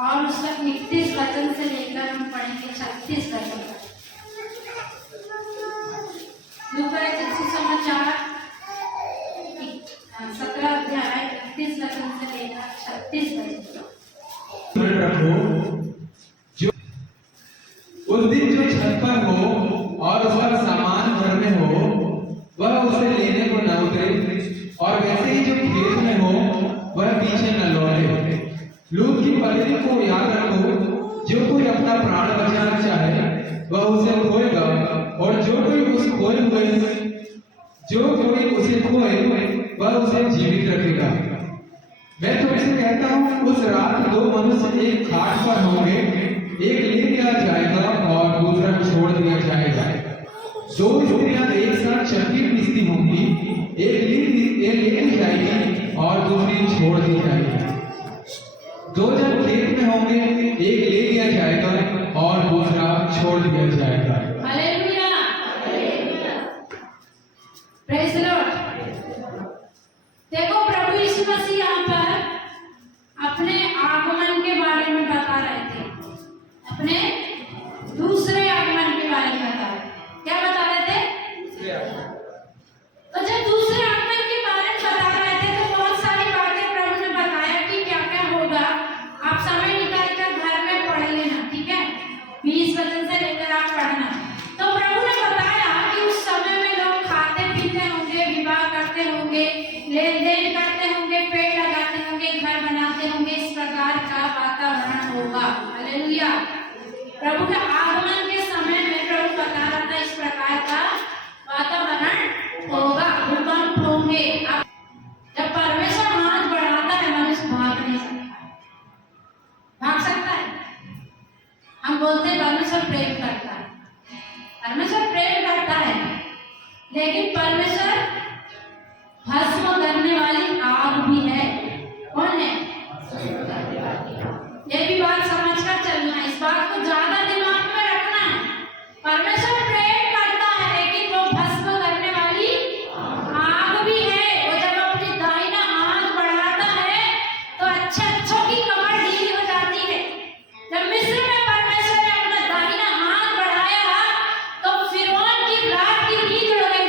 और उसका 31 वचन से लेकर हम पढ़ेंगे 36 वचन तक। लूका रचित सुसमाचार 17 अध्याय 31 वचन से लेकर 36 वचन तक। उस दिन जो छत पर हो और उसका सामान घर में हो वह उसे लेने को न उतरे, और वैसे ही जो खेत में हो वह पीछे न लौटे। लूत की पत्री को याद रखो, जो कोई अपना प्राण बचाना चाहे वह उसे खोएगा, और जो कोई उसे खोए वह उसे जीवित रखेगा। मैं तुमसे कहता हूँ, उस रात दो मनुष्य एक खाट पर होंगे, एक ले लिया जाएगा और दूसरा छोड़ दिया जाएगा। दो स्त्रियां एक साथ चक्की पीसती होंगी, एक ले ली जाएगी और दूसरी छोड़ दी जाएगी। दो जन खेत में होंगे, एक ले लिया जाएगा और दूसरा छोड़ दिया जाएगा। Hallelujah, praise the Lord. देखो, प्रभु यीशु मसीह यहाँ पर अपने आगमन के बारे में बता रहे थे, अपने दूसरे आगमन के बारे में बता रहे थे। क्या बता रहे थे? तो जब दूसरे आगमन के बारे में बता रहे थे तो बहुत सारी बातें प्रभु ने बताया कि क्या क्या होगा। आप समय निकाल कर घर में पढ़ लेना, ठीक है? 20 वचन से लेकर आप पढ़ना। तो प्रभु ने बताया कि उस समय में लोग खाते पीते होंगे, विवाह करते होंगे, लेन देन करते होंगे, पेड़ लगाते होंगे, घर बनाते होंगे। इस प्रकार का वातावरण होगा। हालेलुया। प्रभु के आगमन के समय में प्रभु बता रहा था इस प्रकार का वातावरण होगा, भूकंप होंगे। अब जब परमेश्वर हाथ बढ़ाता है मनुष्य भाग नहीं सकता। भाग सकता है? हम बोलते हैं परमेश्वर प्रेम करता है, परमेश्वर प्रेम करता है, लेकिन परमेश्वर भस्म करने वाली आग भी है। कौन है? ये भी बात समझकर चलना है, इस बात को ज्यादा दिमाग में रखना है। परमेश्वर प्रेम करता है, लेकिन वो भस्म करने वाली आग भी है। वो जब अपनी दाहिना हाथ बढ़ाता है तो अच्छों की कमर ढीली हो जाती है। जब मिस्र में परमेश्वर ने अपना दाहिना हाथ बढ़ाया तो फिरौन की रात की नींद उड़ गई।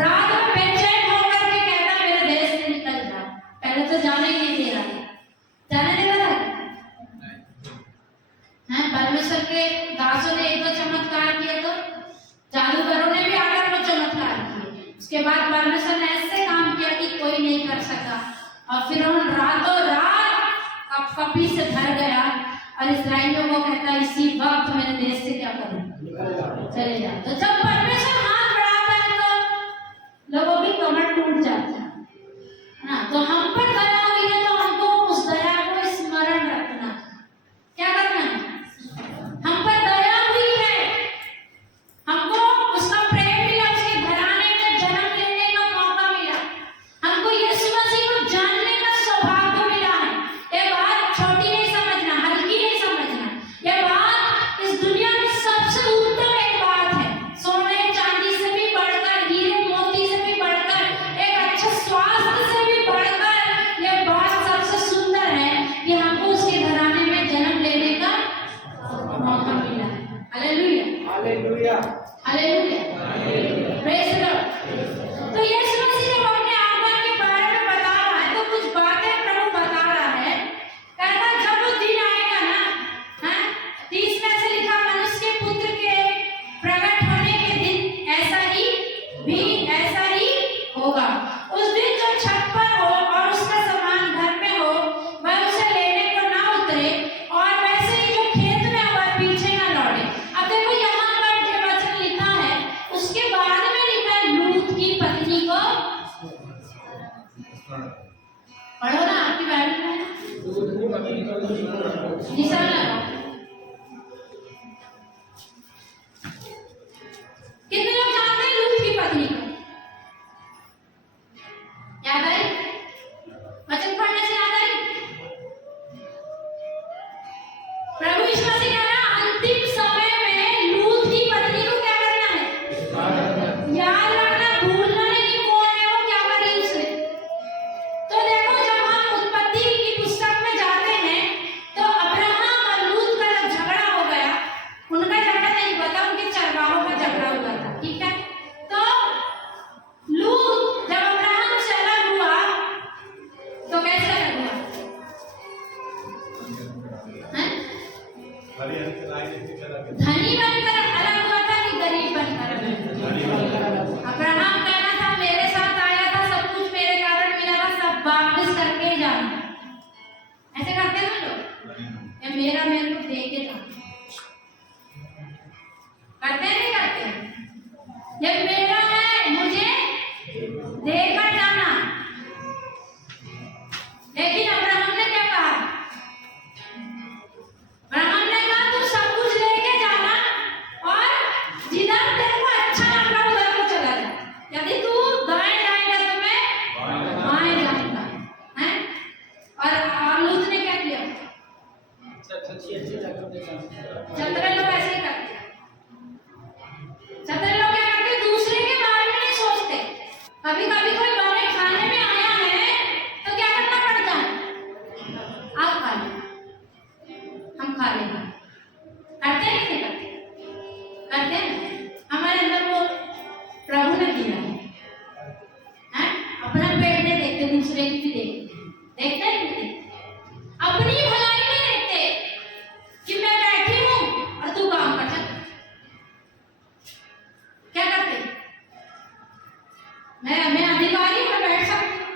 रात में बेचैन होकर के कहता, मेरे देश से निकल जा। पहले तो जाने ही नहीं दे रहा है, जाने दे रहा है। परमेश्वर के दासों ने एक दो चमत्कार किए तो जादूगरों ने भी आकर वो चमत्कार किए। उसके बाद परमेश्वर ने ऐसे काम किया कि कोई नहीं कर सका, और फिरौन रातों रात कपी से भर गया और इस्राएलियों को कहता, इसी वक्त मेरे देश से क्या करूं, चले जाओ। तो जब परमेश्वर हाथ बढ़ाता है तो लोगों की कमर टूट जाती है ना। तो हम पर दया हुई है तो हमको उस दया को स्मरण रखना। क्या करना है? हम पर दया हुई है, हमको उसका प्रेम मिला, उसके घराने में जन्म लेने का मौका मिला, हमको यीशु मसीह को जानने का सौभाग्य मिला है। ये बात छोटी नहीं समझना, हल्की नहीं समझना। ये बात इस दुनिया में सबसे उत्तम एक बात है। सोने चांदी से भी बढ़कर, हीरे मोती से भी बढ़कर, एक अच्छे स्वास्थ्य से भी बढ़कर ये बात सबसे सुंदर है कि हमको उसके घराने में जन्म लेने का मौका मिला है। Hallelujah, hallelujah, hallelujah, praise the Lord. तो यीशु मसीह जब अपने आगमन के बारे में बता रहा है तो कुछ बातें प्रभु बता रहा है। कहता जब वो दिन आएगा ना, 30 में से लिखा, मनुष्य के पुत्र के प्रकट होने के दिन ऐसा ही होगा। उस दिन जो छत पर हो और उसका सामान घर में हो वह उसे लेने को ना उतरे, और वैसे ही जो खेत में हो वह पीछे ना लौटे। अब देखो यहाँ पर जो वचन लिखा है उसके बाद में लिखा है लूत की धनी बनकर अलग हुआ था कि गरीब बनकर अब्राहम कहना था मेरे साथ आया था, सब कुछ मेरे कारण मिला था, सब वापस करके जाना। ऐसे करते हैं लोग, ये मेरे को दे के जाना, करते हैं नहीं करते? ये मेरा है, मुझे देकर जाना। लेकिन अब्राहम ने क्या कहा? अब्राहम ने कहा तू सब कुछ लेके जाना और जिधर तेरे को अच्छा लग रहा उधर को चला जा। यदि तू दाएं जाएगा तो मैं बाएं जाऊंगा, हैं? और लूत ने क्या किया? चतुर लोग ऐसे ही करते हैं। चतुर लोग क्या करते हैं? दूसरे के बारे में नहीं सोचते। कभी कभी कोई बड़े खाने में आया है तो क्या करना पड़ता है? आप खा लो, हम खा लेंगे। करते हैं नहीं करते? करते हैं। हमारे अंदर वो प्रभु ने दिया है, अपना पेट नहीं देखते, दूसरे की भी देखते हैं नहीं देखते? अपनी भलाई नहीं देखते कि मैं बैठी हूं और तू काम कर सकता। क्या करते? मैं अधिकारी हूं, मैं बैठ सकती हूँ,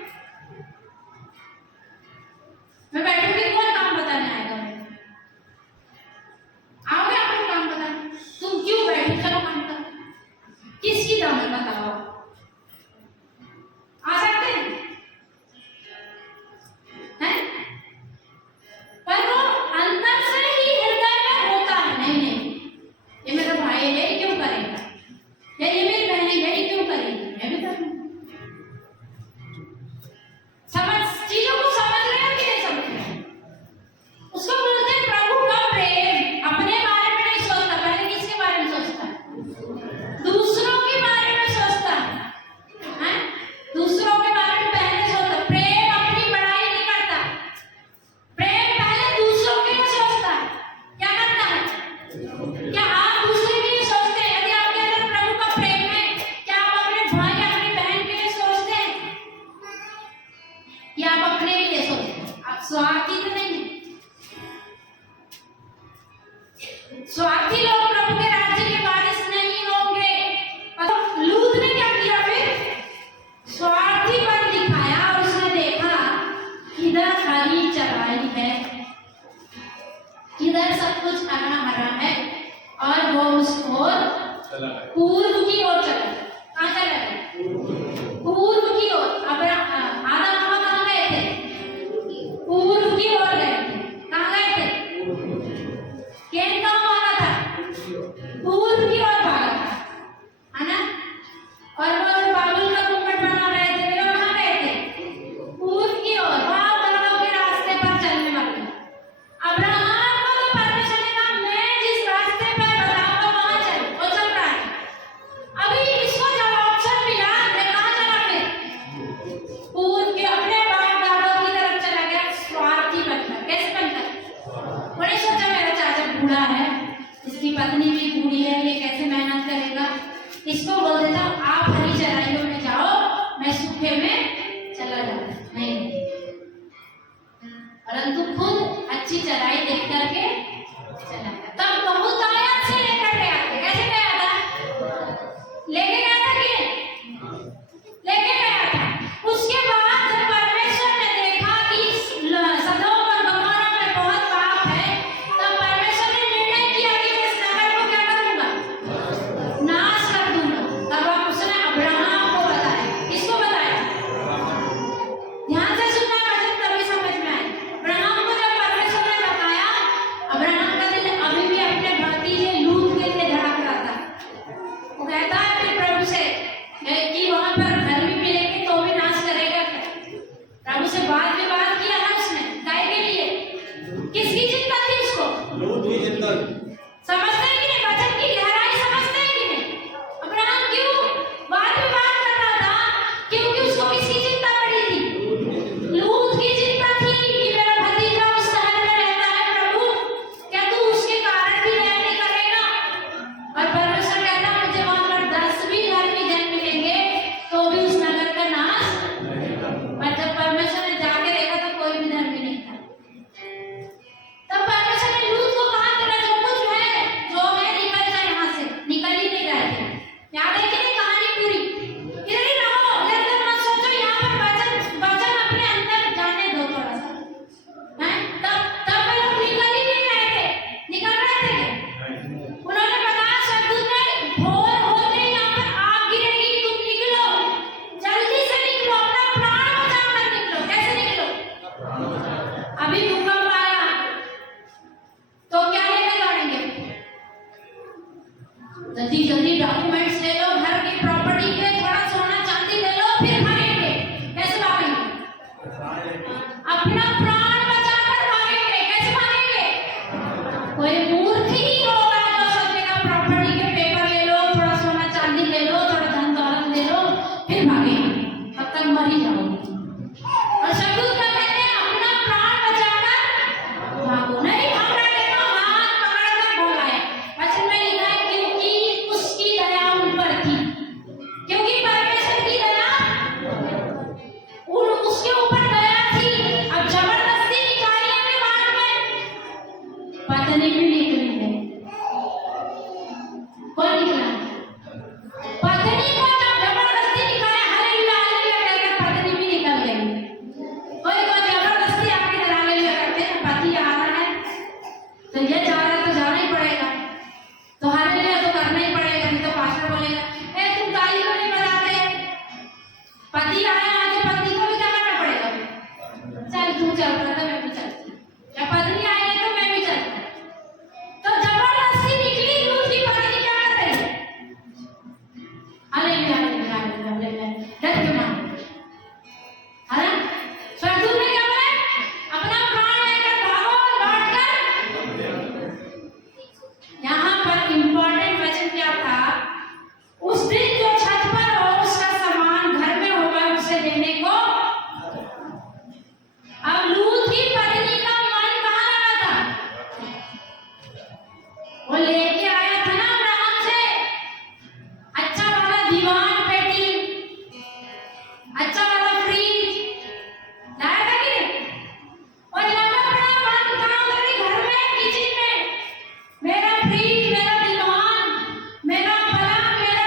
मैं बैठूंगी, कौन काम बताने आएगा? मैं आओगे आपको काम बताने? तुम क्यों बैठे? चलो काम करो। किसकी दम है बताओ? आ सकते हैं? हैं? पर वो अंदर से ही हृदय में होता है, नहीं नहीं ये मेरा भाई है, ये क्यों करेगा? ये मेरी बहन है, ये क्यों करेगी? मैं भी करूंगी। चीजों को समझ रहे हो कि नहीं समझ रहे? उसको बोलते हैं प्रभु का प्रेम। अपने बारे में नहीं सोचता, पहले किसके बारे में सोचता है? दूसरों के बारे में सोचता है, दूसरों के बारे में पहले सोचता। प्रेम अपनी बड़ाई नहीं करता, प्रेम पहले दूसरों के लिए सोचता है। क्या करता है? क्या आप दूसरे के लिए सोचते हैं? यदि आपके अंदर प्रभु का प्रेम है, क्या आप अपने भाई अपनी बहन के लिए सोचते हैं या आप अपने लिए सोचते हैं? आप स्वार्थी तो नहीं है। स्वार्थी लोग प्रभु के राज्य के वारिस नहीं होंगे। मतलब लूत ने क्या किया? फिर स्वार्थी पर दिखाया और उसने देखा किधर हरी चराई है, किधर सब कुछ हरा हरा है, और वो उसको पूर्व की ओर चला। कहाँ चला गया? पूर्व की ओर। अब आदम हवा कहाँ गए थे? पूर्व की ओर गए थे। कहाँ गए थे? कैन कहाँ भागा था? पूर्व की ओर भागा था, है ना? और वो बाबुल का गुम्बद बना रहे थे, वे लोग कहाँ गए थे? पूर्व की ओर। वहां बलगों के रास्ते पर चलने वाले अब्राहम को तो परमेश्वर ने कहा मैं जिस रास्ते पर बताऊंगा वहां चल। वो चल रहा है। अभी इसको जब ऑप्शन मिला, मैं कहाँ चला? फिर पूर्व के अपने बाप दादों की तरफ चला गया, स्वार्थी बनकर। कैसे बनकर? बड़े सोचा मेरा चाचा बूढ़ा है, इसकी पत्नी भी बूढ़ी है, ये कैसे मेहनत करेगा? इसको बोल देता आप हरी चराइयों में जाओ, मैं सूखे में चला जाऊं। नहीं, परंतु खुद अच्छी चराई देख करके चला गया। तब बहुत आयत से लेकर गया था। कैसे गया था? लेके गया था कि नहीं? लेके गया था। उसके बाद जब परमेश्वर ने देखा कि सदोम और गमोरा में बहुत पाप है, तब परमेश्वर ने निर्णय किया कि मैं इस नगर को क्या करूंगा? नाश कर दूंगा। तब आप उसने अब्राहम को बताया। किसको बताया? ध्यान से सुनना, वचन तभी समझ में आए। अब्राहम को जब परमेश्वर ने बताया, जल्दी जल्दी डॉक्यूमेंट्स ले लो, घर की प्रॉपर्टी के, थोड़ा सोना चांदी ले लो, फिर भागेंगे। कैसे भागेंगे? अपना प्राण बचाकर भागेंगे। कैसे भागेंगे? कोई मूर्ख ही होगा जो सोचेगा प्रॉपर्टी के पेपर ले लो, थोड़ा सोना चांदी ले लो, थोड़ा धन दौलत ले लो, फिर भागेंगे। तब तक मर ही जाओगे। और शब्द क्या कहते हैं? अपना प्राण बचाकर भागो। नहीं भाग रहे तो हाथ पकड़कर भगाए। वचन में लिखा है क्योंकि उसकी दया उन पर थी, क्योंकि परमेश्वर की दया उसके ऊपर दया थी। अब जबरदस्ती निकालने के बाद में पत्नी भी निकली है। कौन निकला? पत्नी को जब जबरदस्ती निकाले, हालेलुया हालेलुया कहकर पत्नी भी निकल गई। कोई जबरदस्ती आके हालेलुया करते हैं, पति आ रहा है तो ये जा रहा है तो जाना ही पड़ेगा, तो हालेलुया तो करना ही पड़ेगा, नहीं तो पास्टर बोलेगा ए तुम ताली क्यों नहीं बजाते? पति आया आगे पत्नी को भी जाना पड़ेगा। चल तू चल रहा था मैं भी चलती, या पत्नी आई है तो मैं भी चलती। तो जबरदस्ती निकली दूसरी पत्नी क्या कर रही है? हालेलुया हालेलुया हालेलुया हालेलुया डट के मार। अरे स्वर्गदूत ने क्या बोला? अपना प्राण लेकर भागो लौटकर। यहाँ पर इंपॉर्टेंट वचन क्या था? उस दिन जो छत पर हो उसका सामान घर में होगा उसे लेने को। अब लूत की पत्नी का मन कहाँ लगा था? वो लेके आया था ना अब्राहम से अच्छा वाला दीवान पेटी, अच्छा वाला फ्रिज लाया था कि नहीं? और लगा पड़ा मन कहाँ उधर घर में किचन में, मेरा फ्रिज, मेरा दीवान, मेरा पलंग, मेरा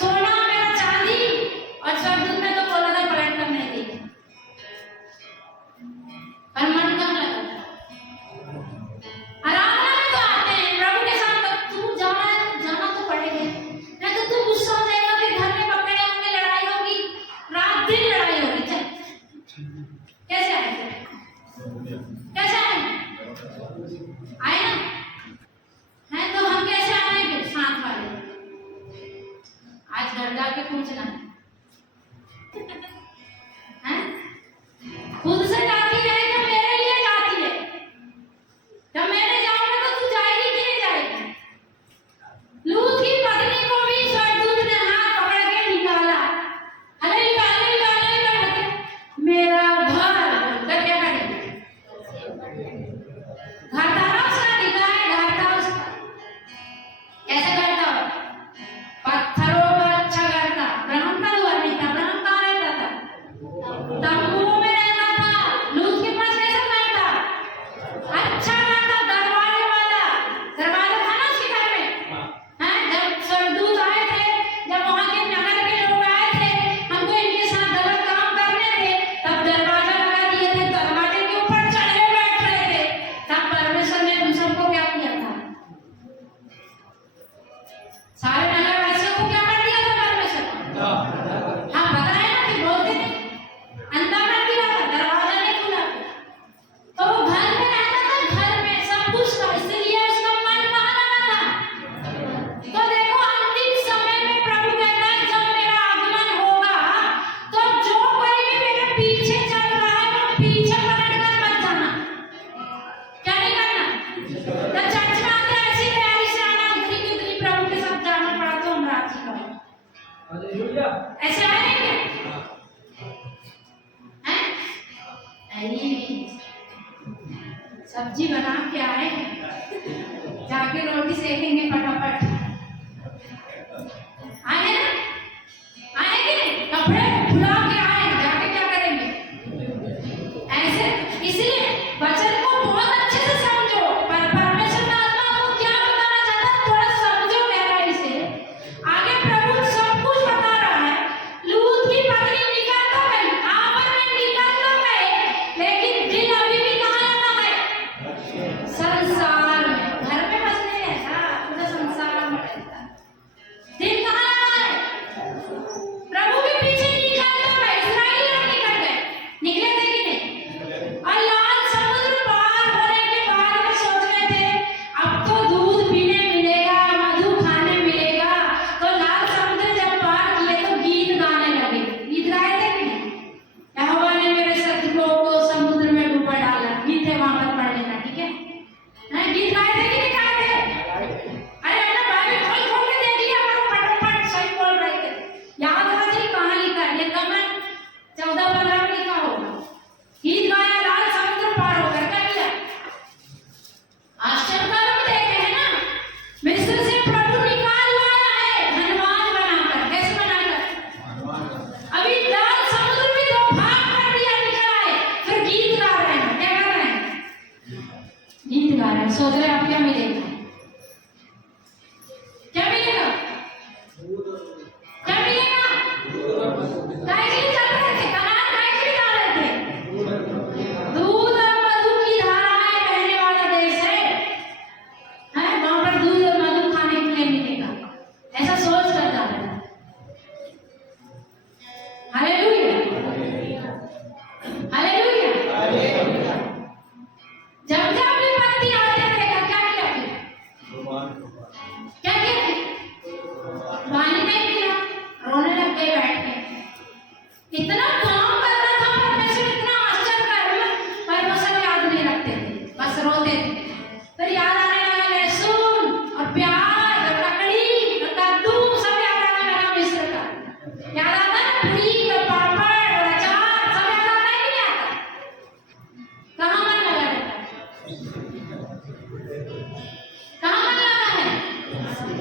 सोना, मेरा चांदी। और स्वर्गदूत ने तो बोला था पलट कर नहीं दी, पर मन कहाँ लगा था? आराधना में तो आते हैं प्रभु के साथ, तो तू जाना तो पड़ेगा, नहीं तो तू गुस्सा हो जाएगा, फिर घर में पकड़े होंगे, लड़ाई होगी, रात दिन लड़ाई होगी। चल कैसे आए? कैसे आए? आए ना? हैं तो हम कैसे आएंगे? साथ वाले आज घर जाके पूछना हैं? खुद से जाती है कि मेरे लिए जाती है? जब मैंने जाऊंगा तो तू जाएगी कि नहीं जाएगी? लूत की पत्नी को भी स्वर्गदूत ने हाथ पकड़ के निकाला। हालेलुया हालेलुया हालेलुया कहते मेरा घर कर क्या करेंगे? घर था ना उसका, दिखाए घर था उसका। कैसे घर था? पत्थरों का अच्छा घर था। अब्राहम का घर नहीं था। अब्राहम कहाँ रहता था? तंबुओं में रहता था। लूत के पास कैसा घर था? अच्छा घर था, दरवाजे वाला। दरवाजा था ना उसके घर में। हैं जब स्वर्गदूत आए थे, जब वहां के नगर के लोग आए थे, हमको इनके साथ गलत काम करने थे, तब दरवाजा लगा दिए थे, दरवाजे के ऊपर चढ़े बैठ रहे थे। तब परमेश्वर ने उन सबको क्या किया था? सारे नगरवासियों को क्या कर दिया था परमेश्वर? हाँ पता है ना, कि बोलते थे अंधा कर दिया था, दरवाजा नहीं खुला। तो वो घर में रहता था, घर में सब कुछ था, इसलिए उसका मन कहाँ लगा था? तो देखो अंतिम समय में प्रभु कहता है जब मेरा आगमन होगा तो जो कोई भी मेरे पीछे चल रहा है वो पीछे पलटकर मत जाना। क्या नहीं करना? तो चर्च में आते ऐसी तैयारी से आना, उतरी की उतरी प्रभु के साथ जाना पड़ा तो हम राजी करें। ऐसे आएंगे हैं? नहीं, सब्जी बना के आए, जाके रोटी सेकेंगे फटाफट। आए ना? आए कि नहीं? कपड़े खुला के आए, जाके क्या करेंगे? ऐसे इसलिए वचन को बहुत अच्छे से समझो। पर परमेश्वर का आत्मा आपको क्या बताना चाहता है थोड़ा समझो गहराई से। आगे प्रभु सब कुछ बता रहा है। लूत की पत्नी निकल तो गई, आबर में निकल तो गए, लेकिन दिल अभी भी कहाँ लगा है?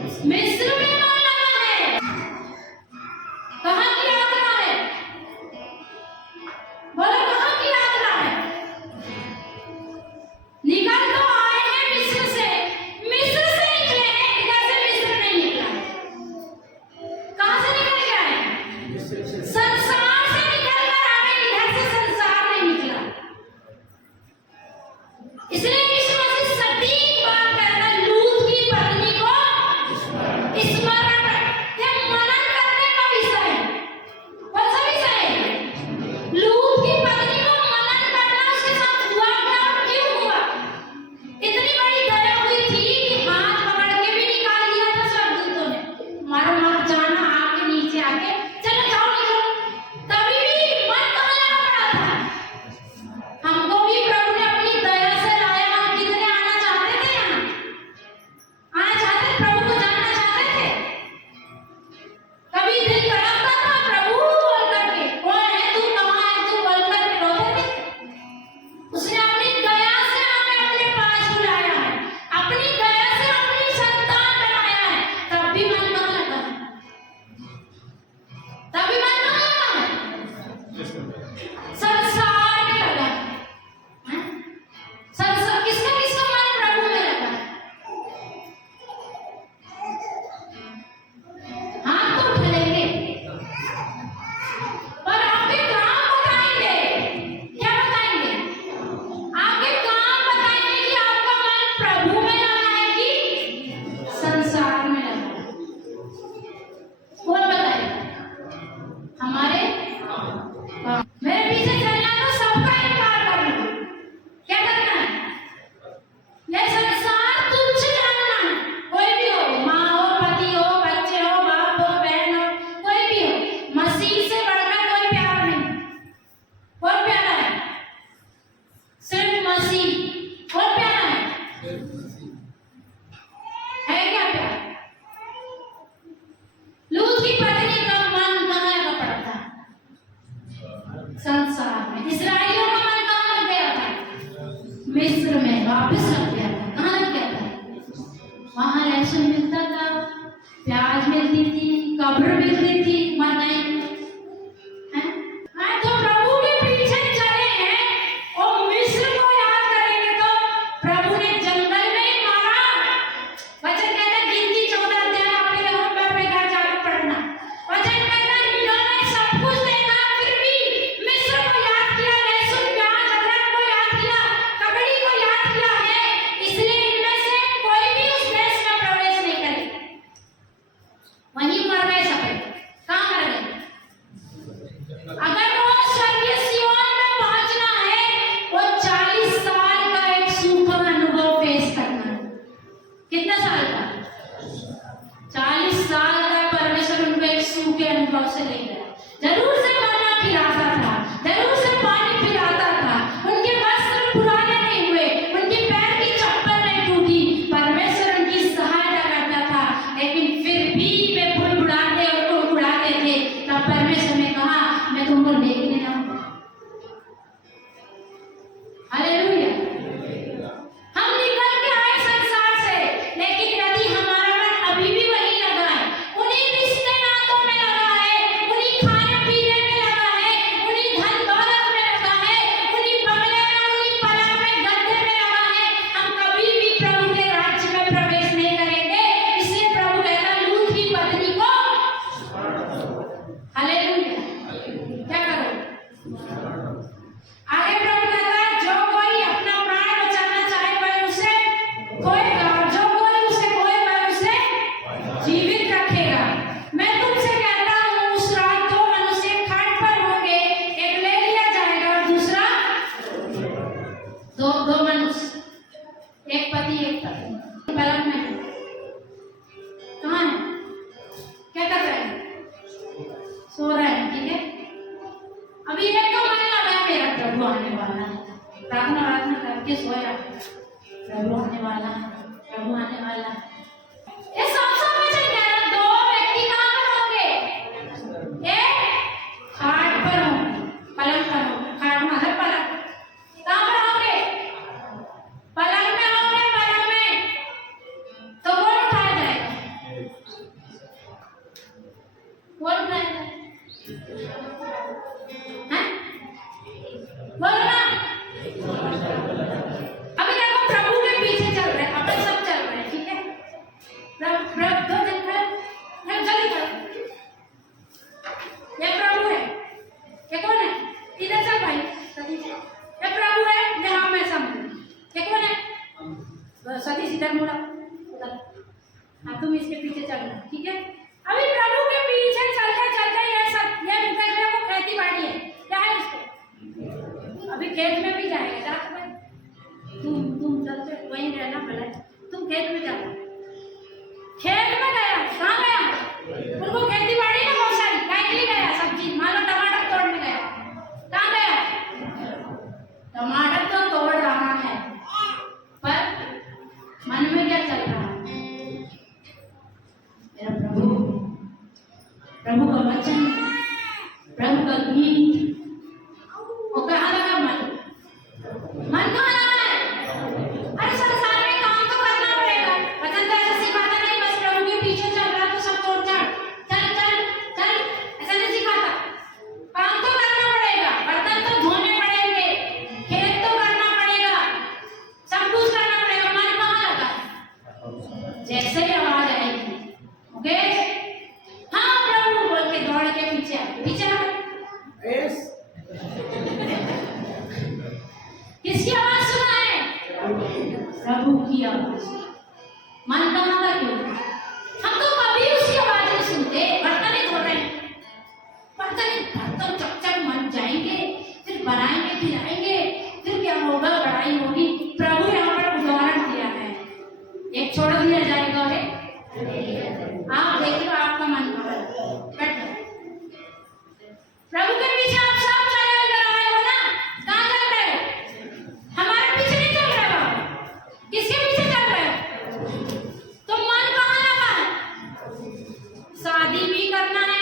मिस्र में मन लगा है। कहाँ की यात्रा है? बोलो कहाँ की यात्रा है? निकल तो आए हैं मिस्र से निकले हैं, इधर से मिस्र नहीं निकला है। कहाँ से निकल के आए? संसार से निकल कर आ गए, इधर से संसार नहीं निकला। इसलिए यीशु मसीह सटीक बात कहता है, लूत की पत्नी को स्मरण कर। ये मनन करने का विषय है। कौन सा विषय है? लूत की पत्नी को मनन करना, उसके साथ हुआ क्या और क्यों हुआ। इतनी बड़ी दया हुई थी कि हाथ पकड़ के भी निकाल दिया था स्वर्गदूतों ने। मारो मत जाना, आग के नीचे आके चलो जाओ निकलो। तभी भी मन कहाँ लगा पड़ा था। हमको भी प्रभु ने अपनी दया से लाया। हम कितने आना चाहते थे यहाँ, आना चाहते, प्रभु को जानना चाहते थे। कभी दिल तड़पता था प्रभु बोल करके, कौन है तू, कहाँ है तू बोल करके रोते थे। उसने अपनी दया से हमें अपने पास बुलाया है, अपनी दया से अपनी संतान बनाया है। तब भी मन कहाँ लगा है? तब भी मन कहाँ लगा है? संसार में लगा है। हैं? संसार किसका किसका मन प्रभु में लगा है? हाथ तो उठाएंगे पर आपके काम बताएंगे। क्या बताएंगे? आपके काम बताएंगे कि आपका मन प्रभु में लगा है कि संसार में लगा है। कौन बताएगा? हमारे काम। मेरे पीछे चलना तो सबका इनकार करना। क्या करना है? ये संसार तुच्छ जानना है। कोई भी हो, माँ हो, पति हो, बच्चे हो, बाप हो, बहन हो, कोई भी हो, मसीह से बढ़कर कोई प्यार नहीं। कौन प्यारा है? सिर्फ मसीह। कौन प्यारा है? है क्या प्यार? लूत की पत्नी का मन कहाँ लगा पड़ा था? संसार में। इस्राएलियों का मन कहाँ लग गया था? मिस्र में वापस लग गया था। कहाँ लग गया था? वहां लहसुन मिलता था, प्याज मिलती थी, कब्र मिलती थी, मरने हैं। हाँ, तो प्रभु के पीछे चले हैं और मिस्र को याद करेंगे तो प्रभु ने जंगल में ही मारा। वचन कहता है, गिनती 14 अध्याय आपके लिए होम वर्क में घर जाकर पढ़ना। वचन कहता है, इन्होंने सब कुछ देखा फिर भी मिस्र को याद किया, लहसुन, प्याज, अदरक को याद किया, ककड़ी को याद किया है। इसलिए इनमें से कोई भी उस देश में प्रवेश नहीं करे। वहीं मर गए सब। कहाँ मर गए? अगर वो स्वर्गीय सिय्योन में पहुंचना है, वो 40 साल का एक सूखा अनुभव फेस करना है। कितना साल का? 40 साल का परमेश्वर उनको एक सूखे अनुभव से ले गया। जरूर से मन्ना खिलाता था, जरूर से पानी पिलाता था, उनके वस्त्र पुराने नहीं हुए, उनके पैर की चप्पल नहीं टूटी। परमेश्वर उनकी सहायता करता था, लेकिन फिर भी वे बुड़बुड़ाते और कुड़कुड़ाते थे। तब परमेश्वर ने कहा, मैं तुमको देखने जाऊंगा। हालेलुया। हम निकल के आए संसार से, लेकिन यदि हमारा मन अभी भी वही लगा है, उन्हीं रिश्ते नातों में लगा है, उन्हीं खाने पीने में लगा है, उन्हीं धन दौलत में लगा है, उन्हीं बंगले में, उन्हीं पलंग में, गद्दे में लगा है, हम कभी भी प्रभु के राज्य में प्रवेश नहीं करेंगे। इसलिए प्रभु कहता है, लूत की पत्नी को हालेलुया क्या करो? आगे प्रभु कहता है, जो कोई अपना प्राण बचाना चाहे वह उसे खोएगा, और जो कोई उसे खोएगा उसे जीवित रखेगा। मैं तुमसे कहता हूँ, उस रात 2 मनुष्य एक खाट पर होंगे, एक ले लिया जाएगा और दूसरा दो मनुष्य, एक पति एक पत्नी पलंग में है। कहाँ है? क्या कर रहे हैं? सो रहे हैं। ठीक है, अभी एक का मन लगा है, मेरा प्रभु आने वाला है। प्रार्थना करके सोया, प्रभु आने वाला है, प्रभु आने वाला है। ये सब वचन कह रहा है, 2 व्यक्ति कहाँ पर होंगे? एक खाट पर होंगे, पलंग पर होंगे। खाट मतलब पलंग। कहाँ पर होंगे? पलंग में होंगे। पलंग में तो कौन उठाया जाएगा? कौन उठाएगा? हैं? बोलो ना। अभी देखो प्रभु के पीछे चल रहे हैं, अपन सब चल रहे हैं, ठीक है? प्रभु दो जन खड़े, जल्दी करो। ये प्रभु है, ये कौन है? इधर चल भाई, ये प्रभु है, ये हम है समझ। ये कौन है? सतीश इधर मुड़ा, उधर। हाँ तुम इसके पीछे चलना, ठीक है? अभी प्रभु के पीछे चलते चलते ये सब ये निकल गया, वो खेती बाड़ी है, क्या है इसको? अभी खेत में भी जाएगा, जा तो भाई तुम चलते वहीं रहना भला, तुम खेत में जाओ। खेत में गया, कहाँ गया? उनको खेती बाड़ी ना बहुत सारी, कहीं के लिए गया? सब्जी, मान लो टमाटर तोड़ने गया, कहाँ गया? टमाटर तो तोड़ रहा है, पर मन में क्या चल रहा है? मेरा प्रभु, प्रभु का वचन, प्रभु का गीत, वो कहाँ लगा मन? मन कहाँ लगा है? अरे संसार में काम तो करना पड़ेगा, वचन तो ऐसा सिखाता नहीं बस प्रभु के पीछे चल रहा तो सब तोड़ चल, चल चल चल, ऐसा नहीं सिखाता। काम तो करना पड़ेगा, बर्तन तो धोने पड़ेंगे, खेत तो करना पड़ेगा, सब कुछ करना पड़ेगा, मन कहाँ लगा? जैसे ही आवाज आएगी, ओके, हाँ प्रभु बोल के दौड़ के पीछे आ। किसकी आवाज सुना है? प्रभु की आवाज। मन कहाँ था क्यों? हम तो कभी उसकी आवाज नहीं सुनते, बर्तन ही धो रहे हैं, बर्तन चक मन जाएंगे, फिर बनाएंगे, खिलाएंगे, फिर क्या होगा? लड़ाई होगी। प्रभु यहाँ पर उदाहरण दिया है, एक छोड़ दिया जाएगा और एक आप देख लो, आपका मन बैठ। प्रभु के पीछे आप सब चले कर आए हो ना, कहाँ चल रहे हो? हमारे पीछे नहीं चल रहे हो, किसके पीछे चल रहे हो? तो मन कहाँ लगा है? शादी भी करना है,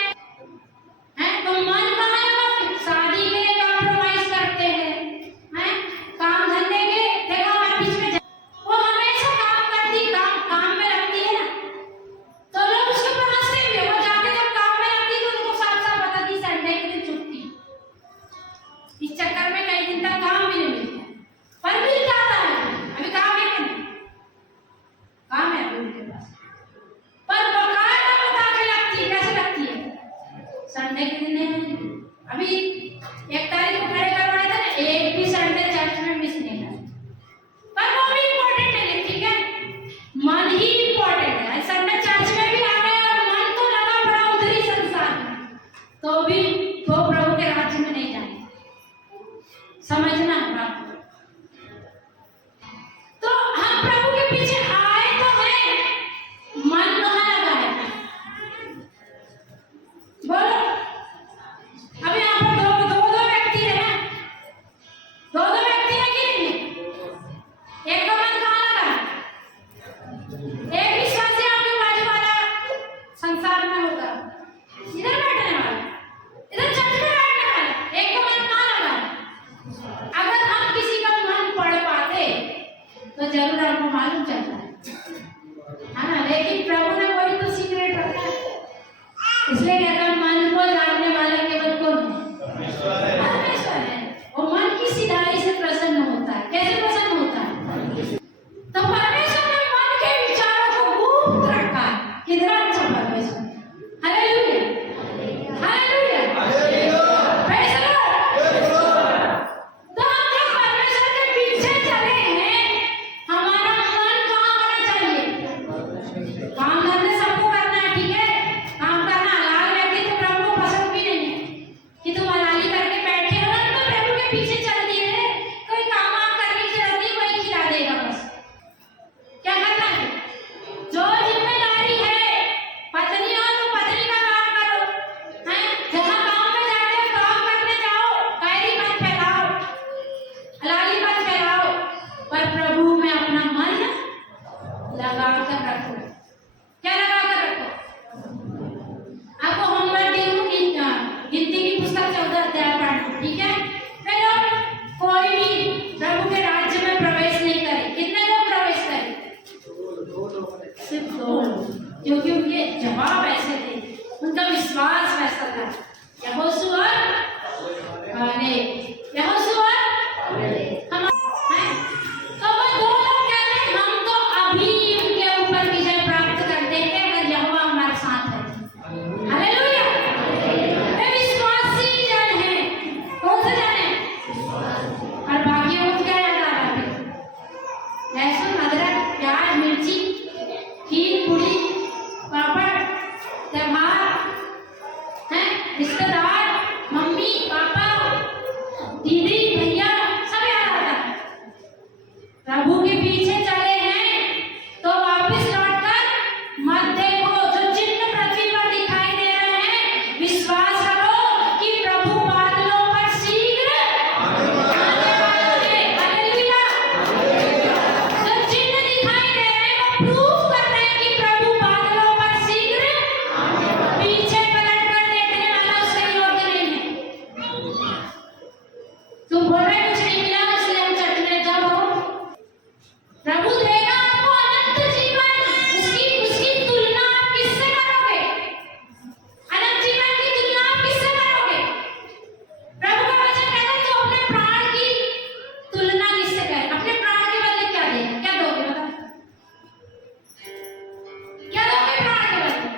तो मन कहाँ लगा? शादी के लिए कॉम्प्रोमाइज करते हैं, काम धंधे के देखो हमारे बीच में वो हमेशा काम करती, काम में रहती है ना, तो लोग उसके ऊपर हंसते भी हैं। वो जाके जब काम में रहती तो उनको साफ साफ बताती संडे के दिन छुट्टी, इस चक्कर में कई दिन तक काम भी नहीं मिलता, पर मिल जाता है। अभी काम है कि नहीं? काम है अभी उनके पास, पर बकायदा बता के लगती है, कैसे लगती है? संडे के दिन है, अभी 1 तारीख को खड़े करवाए थे ना, एक भी संडे चर्च में मिस नहीं है, पर वो भी इम्पोर्टेंट है, ठीक है? मन ही इम्पोर्टेंट है। संडे चर्च में भी आ गए और मन तो लगा पड़ा उधर ही संसार में, तो भी वो प्रभु के राज्य में नहीं जाएंगे, समझना है बात। तो हम प्रभु के पीछे आए तो हैं, मन कहाँ लगा है? बोलो। अभी यहाँ पर दो व्यक्ति है ना, दो व्यक्ति है कि नहीं? एक का मन कहाँ लगा है? एक विश्वासी आपके बाजू वाला संसार में होगा, इधर बैठने वाला, इधर चर्च में बैठने वाला, एक का मन कहाँ लगा है? अगर हम किसी का मन पढ़ पाते तो जरूर आपको मालूम चलता है ना, लेकिन प्रभु ने वही तो सीक्रेट रखा है, इसलिए कहता है मन को जानने वाला केवल कौन है? परमेश्वर है। वो मन की सिधाई से प्रसन्न होता है। कैसे प्रसन्न होता है? तो परमेश्वर ने मन के विचारों को गुप्त रखा है। कितना अच्छा परमेश्वर, hallelujah hallelujah praise the Lord. तो हम जब परमेश्वर के पीछे चले हैं, हमारा मन कहाँ होना चाहिए? काम धंधे सबको करना है, ठीक है? काम करना हलाल व्यक्ति तो प्रभु को पसंद भी नहीं है कि तुम हलाली करके बैठे हो, तो प्रभु के पीछे चल दिए, कोई काम करने की जरूरत नहीं, वही खिला देगा बस। क्या करना है? जो जिम्मेदारी है, पत्नी हो तो पत्नी का काम करो, जहाँ काम पे जाते हो काम करने जाओ, कायरी मत फैलाओ, हलाली मत फैलाओ, पर प्रभु में अपना मन लगा कर रखो। क्या लगा कर रखो? आपको होमवर्क दी हूँ, गिनती की पुस्तक 14 अध्याय पढ़ना, ठीक है? फिर कोई भी प्रभु के राज्य में प्रवेश नहीं करे। कितने लोग प्रवेश करें? सिर्फ 2 लोग, क्योंकि उनके जवाब ऐसे थे। उनका विश्वास वैसा था। यहोशुआ अरे यहोशुआ हम हैं? तो वो दो लोग कहते हैं हम तो अभी उनके ऊपर विजय प्राप्त कर देंगे अगर यहोवा हमारे साथ है। हालेलुया। वे विश्वासी जन हैं। कौन से जन हैं? और बाकी उठ क्या याद आ रहा है? लहसुन, अदरक, प्याज, मिर्ची, खीर, पूरी, पापड़, त्योहार हैं, रिश्तेदार, मम्मी, पापा, दीदी, भैया, सब याद आता है। प्रभु के पीछे चले हैं तो वापस लौटकर मत देखो जो चिन्ह पृथ्वी पर दिखाई दे रहे हैं। विश्वास करो कि प्रभु बादलों पर शीघ्र आने वाले हैं। हालेलुया। जो चिन्ह दिखाई दे रहे हैं वो प्रूफ कर रहे हैं कि प्रभु बादलों पर शीघ्र पीछे पलट कर देखने वाला उसके योग्य नहीं है। तुम बोल रहे कुछ नहीं मिला इसलिए हम चर्च में जाओ। प्रभु देगा आपको अनंत जीवन। उसकी तुलना आप किससे करोगे? अनंत जीवन की तुलना आप किससे करोगे? प्रभु का वचन कहता है तो अपने प्राण की तुलना किससे करे? अपने प्राण के बदले क्या देगा? क्या दोगे बताओ? क्या दोगे प्राण के बदले?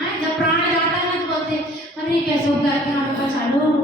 हाँ, जब प्राण जाता है ना तो बोलते हैं, अरे कैसे होगा कि हमें बचा लो।